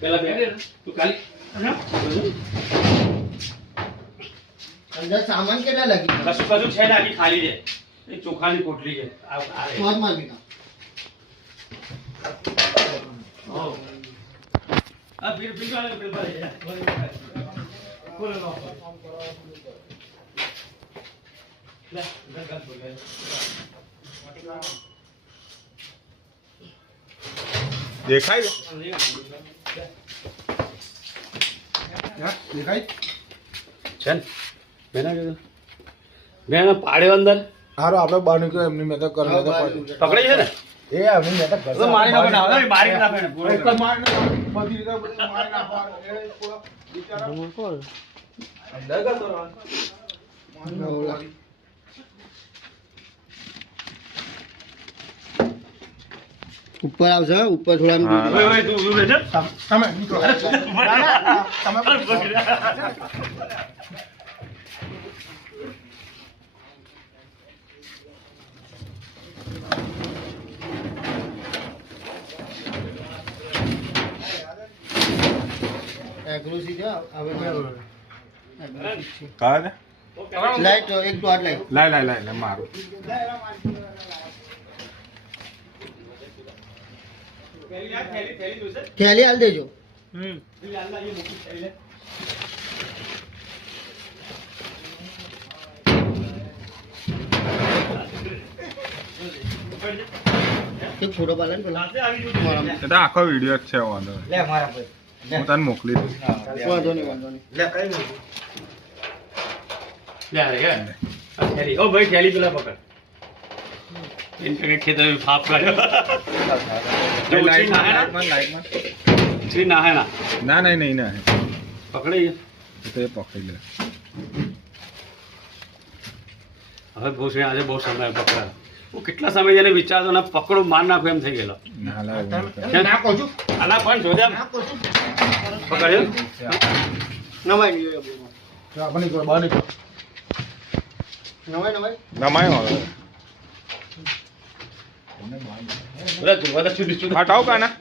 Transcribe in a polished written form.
પેલા બે તું ખાલી અંદર સામાન કેટલા લાગી કશું કશું છે ને આખી ખાલી છે એ ચોખાની પોટલી છે સ્વાદ માંગી ના આ બિલ વાળે બિલ વાળે બોલો લો લે ગંગા બોલે દેખાય દેખાય છે ને બેના કીધું બેના પાડ્યો અંદર હારો આપણે બહાર નીકળ્યો એમની મેં તો કર મેં તો પકડી છે ને એ એમની મેં તો કર મારી ના બનાવ મારી ના બેને એક જ માર ને બધી રીતે બધું મારી નાખવા એ પૂરા બિચારા અંદર કા તો ઉપર આવશે ઉપર થોડા ઓય ઓય તું લે છે તમે નીકળો તમે એગ્રોસી છે હવે કાઢ લાઈટ એક તો આટ લાઈટ લાય મારું થેલી હાલ દેજો એક ફોટો પાડે પેલા એ તો આખો વિડિયો જ છે વાંધો લે મારા ભાઈ હું તને મોકલી દઉં વાંધો નહીં લે કઈ નહીં લે અરે કે આ થેલી ઓ ભાઈ થેલી પેલા પકડ ઇન્ટરનેટ ખેતર ફાપ કર્યો ના હે ના ના નહીં ના પકડી તો એ પકડી લે હવે બહુ છે આજે બહુ સમય પકડા હું કેટલા સમય જઈને વિચારતો ને પકડો માર નાખો એમ થઈ ગયેલો ના લાવ ના કહું છું આલા પણ જોડે પકડ્યો નવાઈ નહીં આપણે નીકળો બહાર નીકળો નવાઈ નમાયો હવે બધા તું બધા છૂટી છૂટી હટાવ કાના